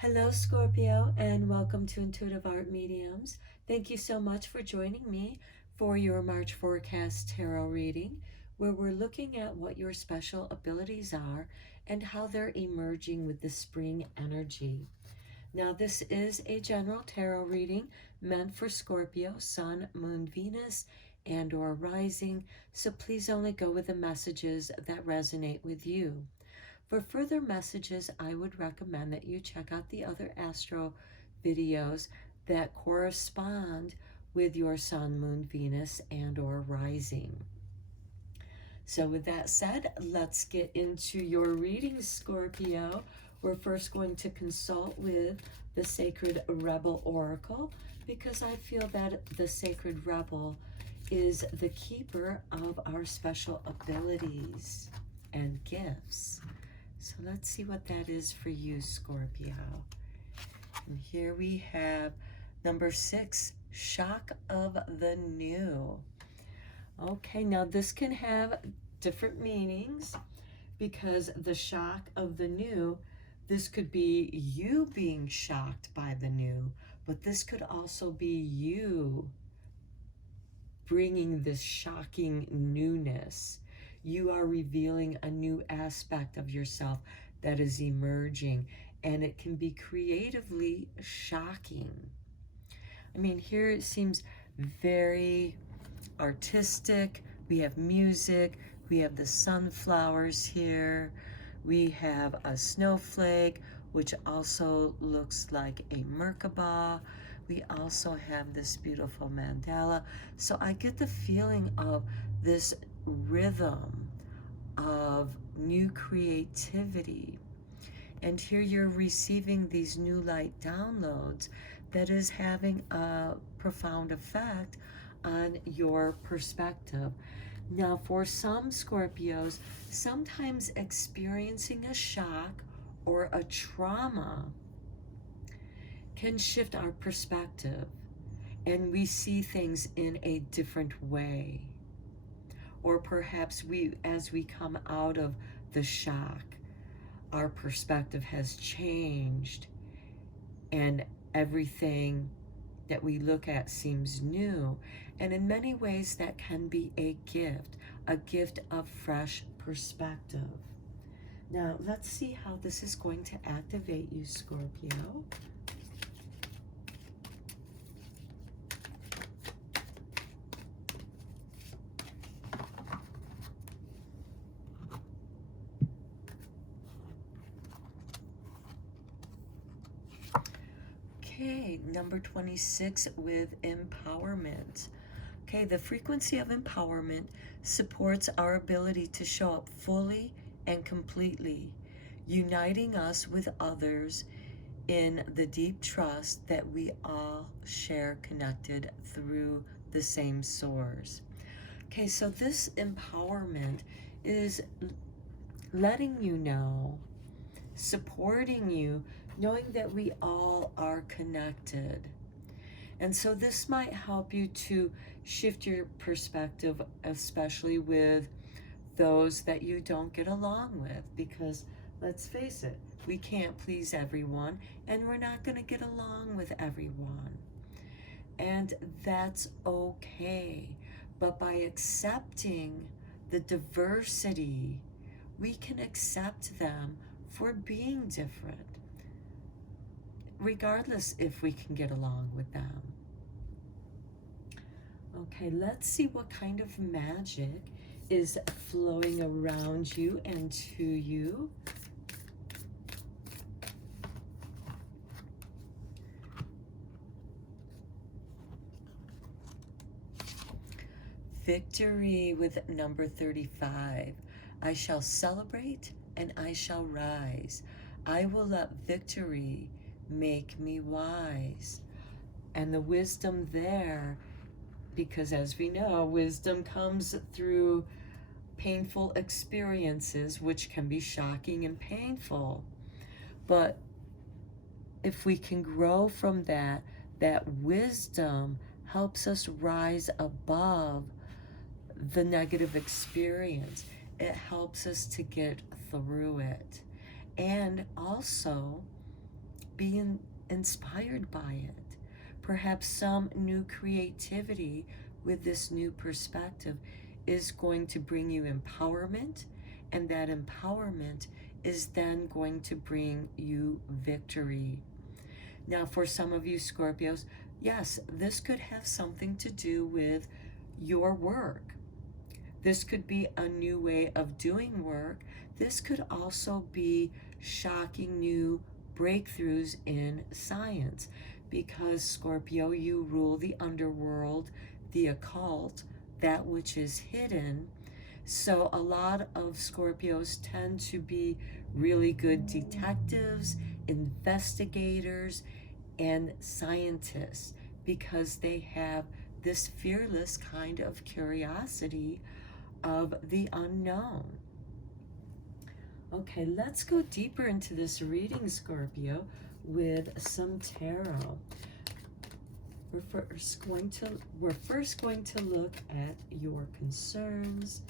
Hello, Scorpio, and welcome to Intuitive Art Mediums. Thank you so much for joining me for your March forecast tarot reading, where we're looking at what your special abilities are and how they're emerging with the spring energy. Now, this is a general tarot reading meant for Scorpio, Sun, Moon, Venus, and or rising, so please only go with the messages that resonate with you. For further messages, I would recommend that you check out the other astro videos that correspond with your Sun, Moon, Venus, and or rising. So with that said, let's get into your reading, Scorpio. We're first going to consult with the Sacred Rebel Oracle because I feel that the Sacred Rebel is the keeper of our special abilities and gifts. So let's see what that is for you, Scorpio. And here we have number 6, Shock of the New. Okay, now this can have different meanings because the shock of the new, this could be you being shocked by the new, but this could also be you bringing this shocking newness. You are revealing a new aspect of yourself that is emerging, and it can be creatively shocking. I mean, here it seems very artistic. We have music, we have the sunflowers here, we have a snowflake, which also looks like a Merkaba. We also have this beautiful mandala. So I get the feeling of this rhythm of new creativity. And here you're receiving these new light downloads that is having a profound effect on your perspective. Now, for some Scorpios, sometimes experiencing a shock or a trauma can shift our perspective and we see things in a different way. Or perhaps as we come out of the shock, our perspective has changed and everything that we look at seems new. And in many ways, that can be a gift of fresh perspective. Now, let's see how this is going to activate you, Scorpio. Okay, number 26 with empowerment. Okay, the frequency of empowerment supports our ability to show up fully and completely, uniting us with others in the deep trust that we all share connected through the same source. Okay, so this empowerment is letting you know, supporting you, knowing that we all are connected. And so this might help you to shift your perspective, especially with those that you don't get along with, because let's face it, we can't please everyone and we're not going to get along with everyone. And that's okay. But by accepting the diversity, we can accept them for being different, regardless if we can get along with them. Okay, let's see what kind of magic is flowing around you and to you. Victory with number 35. I shall celebrate and I shall rise. I will let victory make me wise. And the wisdom there, because as we know, wisdom comes through painful experiences, which can be shocking and painful. But if we can grow from that, that wisdom helps us rise above the negative experience. It helps us to get through it. And also, be inspired by it. Perhaps some new creativity with this new perspective is going to bring you empowerment, and that empowerment is then going to bring you victory. Now, for some of you Scorpios, yes, this could have something to do with your work. This could be a new way of doing work. This could also be shocking new breakthroughs in science, because Scorpio, you rule the underworld, the occult, that which is hidden. So a lot of Scorpios tend to be really good detectives, investigators, and scientists, because they have this fearless kind of curiosity of the unknown. Okay, let's go deeper into this reading, Scorpio, with some tarot. We're first going to look at your concerns.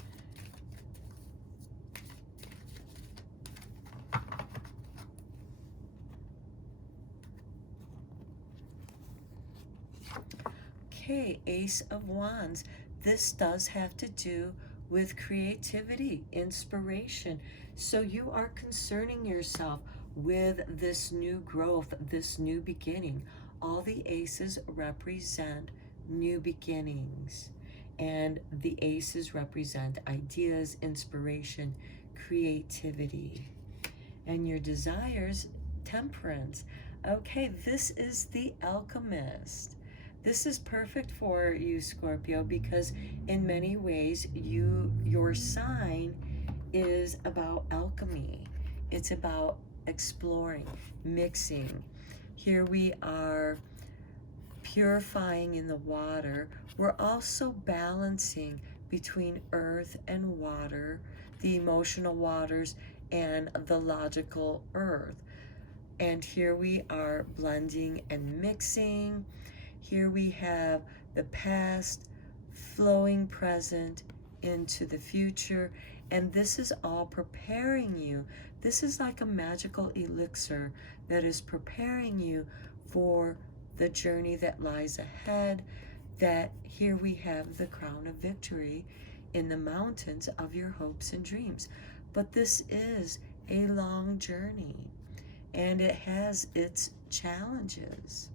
Okay, Ace of Wands. This does have to do with creativity, inspiration. So you are concerning yourself with this new growth, this new beginning. All the aces represent new beginnings, and the aces represent ideas, inspiration, creativity. And your desires, temperance. Okay, this is the alchemist. This is perfect for you, Scorpio, because in many ways your sign is about alchemy. It's about exploring, mixing. Here we are purifying in the water. We're also balancing between earth and water, the emotional waters and the logical earth. And here we are blending and mixing. Here we have the past flowing present into the future, and this is all preparing you. This is like a magical elixir that is preparing you for the journey that lies ahead. That here we have the crown of victory in the mountains of your hopes and dreams. But this is a long journey, and it has its challenges.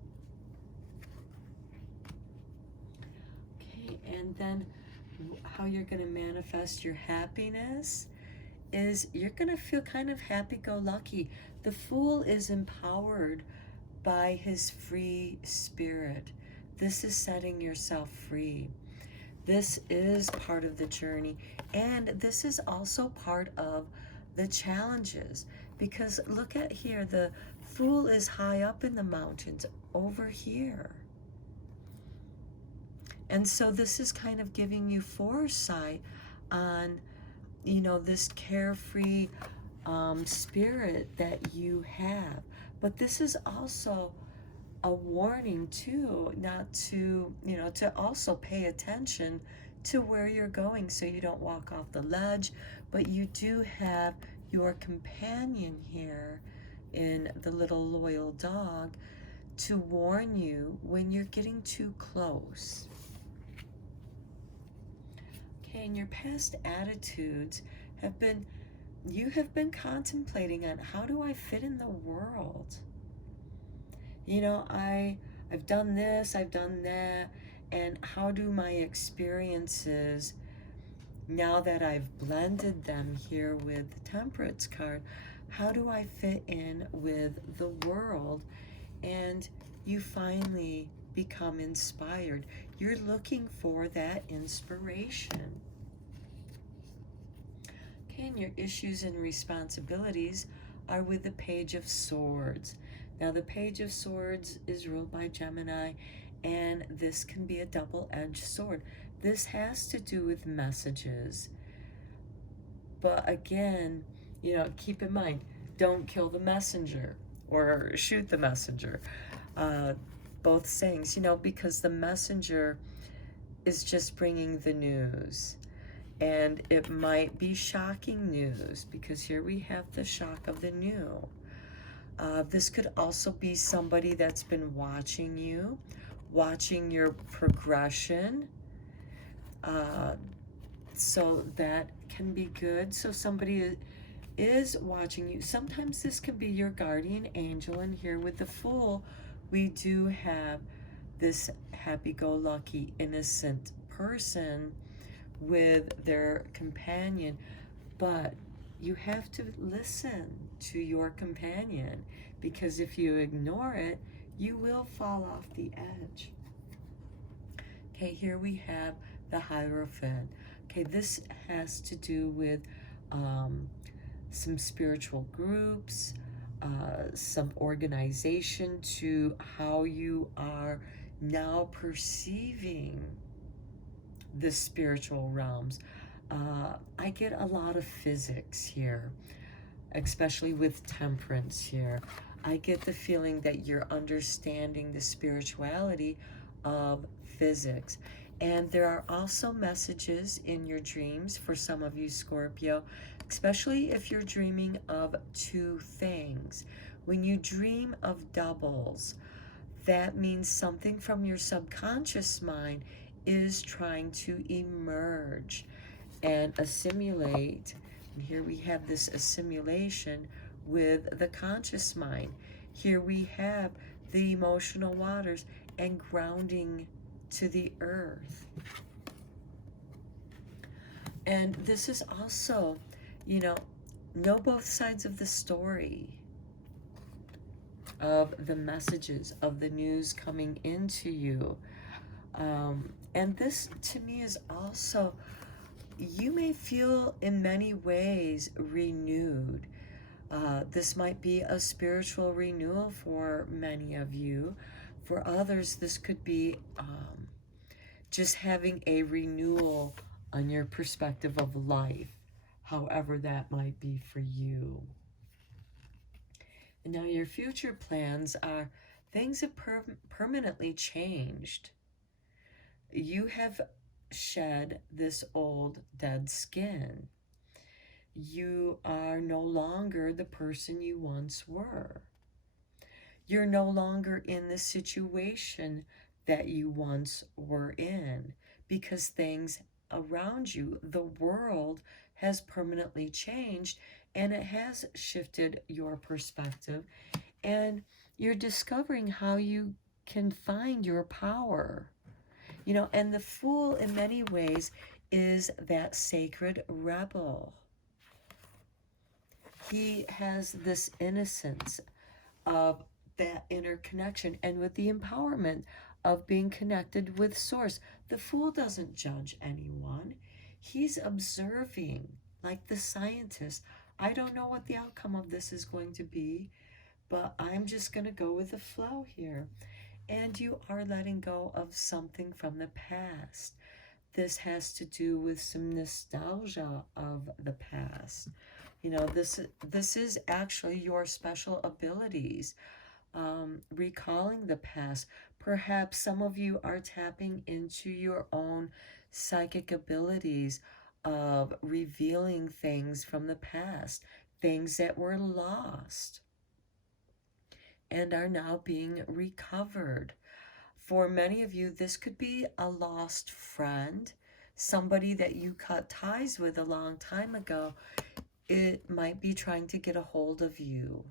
And then how you're going to manifest your happiness is you're going to feel kind of happy-go-lucky. The Fool is empowered by his free spirit. This is setting yourself free. This is part of the journey, and this is also part of the challenges, because look at here, the Fool is high up in the mountains over here. And so this is kind of giving you foresight on, this carefree spirit that you have. But this is also a warning too, not to, to also pay attention to where you're going so you don't walk off the ledge. But you do have your companion here in the little loyal dog to warn you when you're getting too close. Okay, and your past attitudes you have been contemplating on, how do I fit in the world? I've done this, I've done that, and how do my experiences, now that I've blended them here with the Temperance card, how do I fit in with the world? And you finally become inspired. You're looking for that inspiration. Okay, and your issues and responsibilities are with the Page of Swords. Now, the Page of Swords is ruled by Gemini, and this can be a double-edged sword. This has to do with messages. But again, keep in mind, don't kill the messenger or shoot the messenger. Both sayings, because the messenger is just bringing the news. And it might be shocking news, because here we have the shock of the new. This could also be somebody that's been watching you, watching your progression. Uh, so that can be good. So somebody is watching you. Sometimes this can be your guardian angel. And here with the Fool, we do have this happy-go-lucky, innocent person with their companion. But you have to listen to your companion, because if you ignore it, you will fall off the edge. Okay, here we have the Hierophant. Okay, this has to do with some spiritual groups, some organization to how you are now perceiving the spiritual realms. I get a lot of physics here, especially with temperance here. I get the feeling that you're understanding the spirituality of physics. And there are also messages in your dreams for some of you, Scorpio, especially if you're dreaming of two things. When you dream of doubles, that means something from your subconscious mind is trying to emerge and assimilate. And here we have this assimilation with the conscious mind. Here we have the emotional waters and grounding to the earth. And this is also, know both sides of the story, of the messages, of the news coming into you. And this to me is also, you may feel in many ways renewed. This might be a spiritual renewal for many of you. For others, this could be just having a renewal on your perspective of life, however that might be for you. And now your future plans are, things have permanently changed. You have shed this old dead skin. You are no longer the person you once were. You're no longer in the situation that you once were in, because things around you, the world, has permanently changed, and it has shifted your perspective, and you're discovering how you can find your power. And the Fool in many ways is that sacred rebel. He has this innocence of that inner connection, and with the empowerment of being connected with Source. The Fool doesn't judge anyone. He's observing, like the scientist. I don't know what the outcome of this is going to be, but I'm just going to go with the flow here. And you are letting go of something from the past. This has to do with some nostalgia of the past. This is actually your special abilities, recalling the past. Perhaps some of you are tapping into your own psychic abilities of revealing things from the past, things that were lost and are now being recovered. For many of you, this could be a lost friend, somebody that you cut ties with a long time ago. It might be trying to get a hold of you,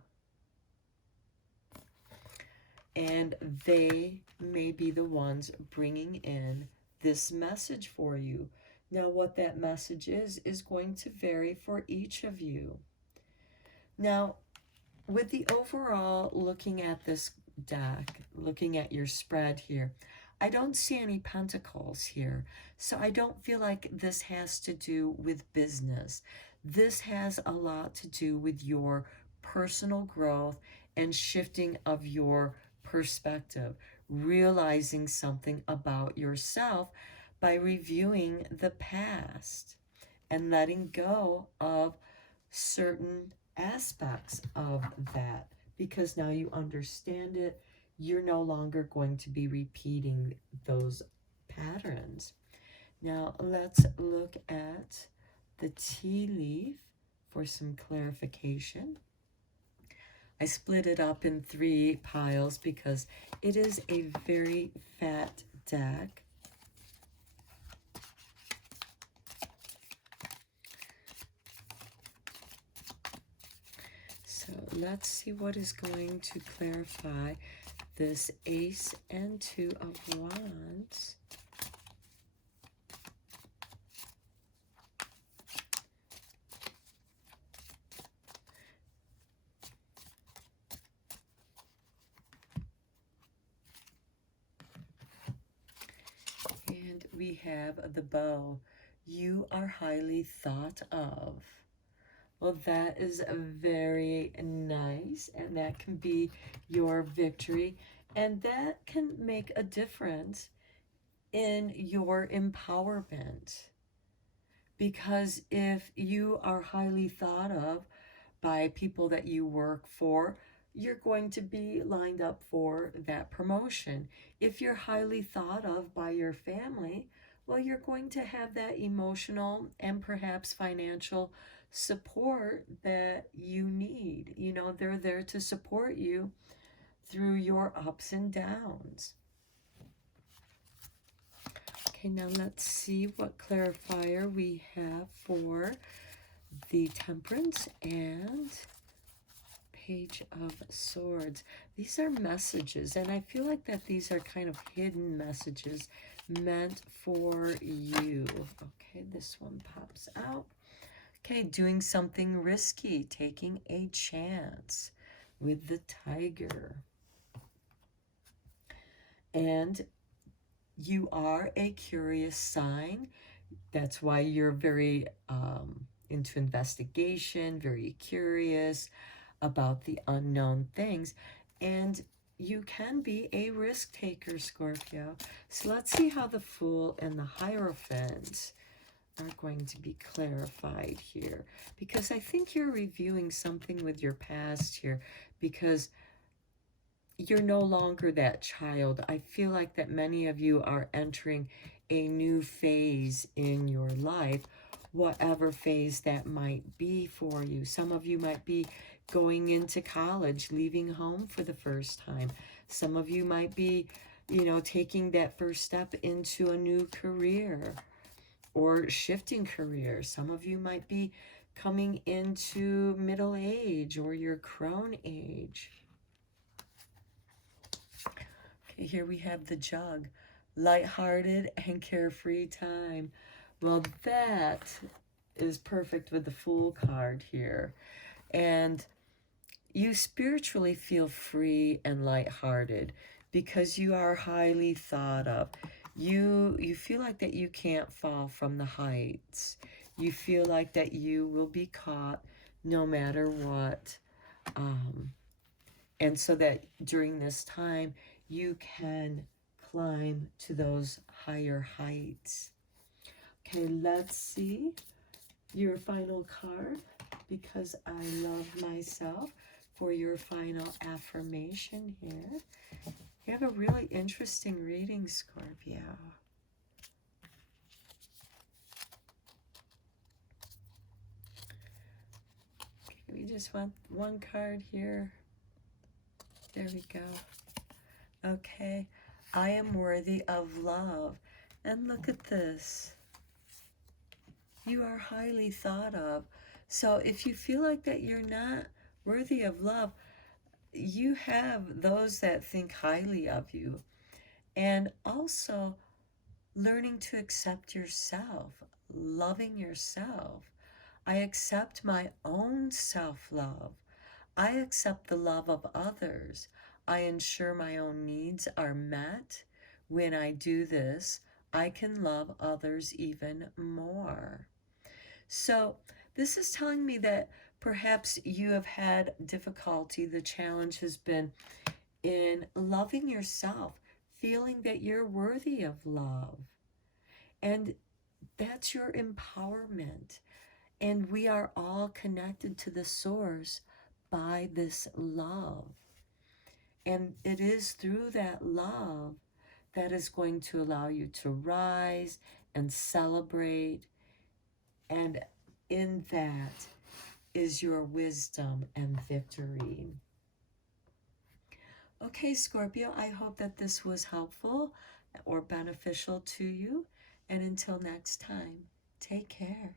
and they may be the ones bringing in this message for you. Now, what that message is going to vary for each of you. Now, with the overall, looking at this deck, looking at your spread here, I don't see any pentacles here. So I don't feel like this has to do with business. This has a lot to do with your personal growth and shifting of your perspective, realizing something about yourself by reviewing the past and letting go of certain aspects of that, because now you understand it. You're no longer going to be repeating those patterns. Now let's look at the tea leaf for some clarification. I split it up in 3 piles because it is a very fat deck. So let's see what is going to clarify this Ace and 2 of Wands. And we have the Bow. You are highly thought of. Well, that is very nice, and that can be your victory, and that can make a difference in your empowerment. Because if you are highly thought of by people that you work for, you're going to be lined up for that promotion. If you're highly thought of by your family, well, you're going to have that emotional and perhaps financial support that you need. You know, they're there to support you through your ups and downs. Okay, now let's see what clarifier we have for the Temperance and Page of Swords. These are messages, and I feel like that these are kind of hidden messages meant for you. Okay, this one pops out. Okay, doing something risky, taking a chance with the Tiger. And you are a curious sign. That's why you're very into investigation, very curious about the unknown things. And you can be a risk taker, Scorpio. So let's see how the Fool and the Hierophant are going to be clarified here. Because I think you're reviewing something with your past here. Because you're no longer that child. I feel like that many of you are entering a new phase in your life, whatever phase that might be for you. Some of you might be going into college, leaving home for the first time. Some of you might be, you know, taking that first step into a new career or shifting careers. Some of you might be coming into middle age or your crone age. Okay, here we have the Jug. Lighthearted and carefree time. Well, that is perfect with the Fool card here. And you spiritually feel free and lighthearted because you are highly thought of. You feel like that you can't fall from the heights. You feel like that you will be caught no matter what. And so that during this time, you can climb to those higher heights. Okay, let's see your final card, because I love myself, for your final affirmation here. You have a really interesting reading, Scorpio. Okay, we just want one card here. There we go. Okay, I am worthy of love. And look at this. You are highly thought of. So if you feel like that you're not worthy of love, you have those that think highly of you. And also learning to accept yourself, loving yourself. I accept my own self-love. I accept the love of others. I ensure my own needs are met. When I do this, I can love others even more. So this is telling me that perhaps you have had difficulty. The challenge has been in loving yourself, feeling that you're worthy of love. And that's your empowerment. And we are all connected to the source by this love. And it is through that love that is going to allow you to rise and celebrate. And in that is your wisdom and victory. Okay, Scorpio, I hope that this was helpful or beneficial to you. And until next time, take care.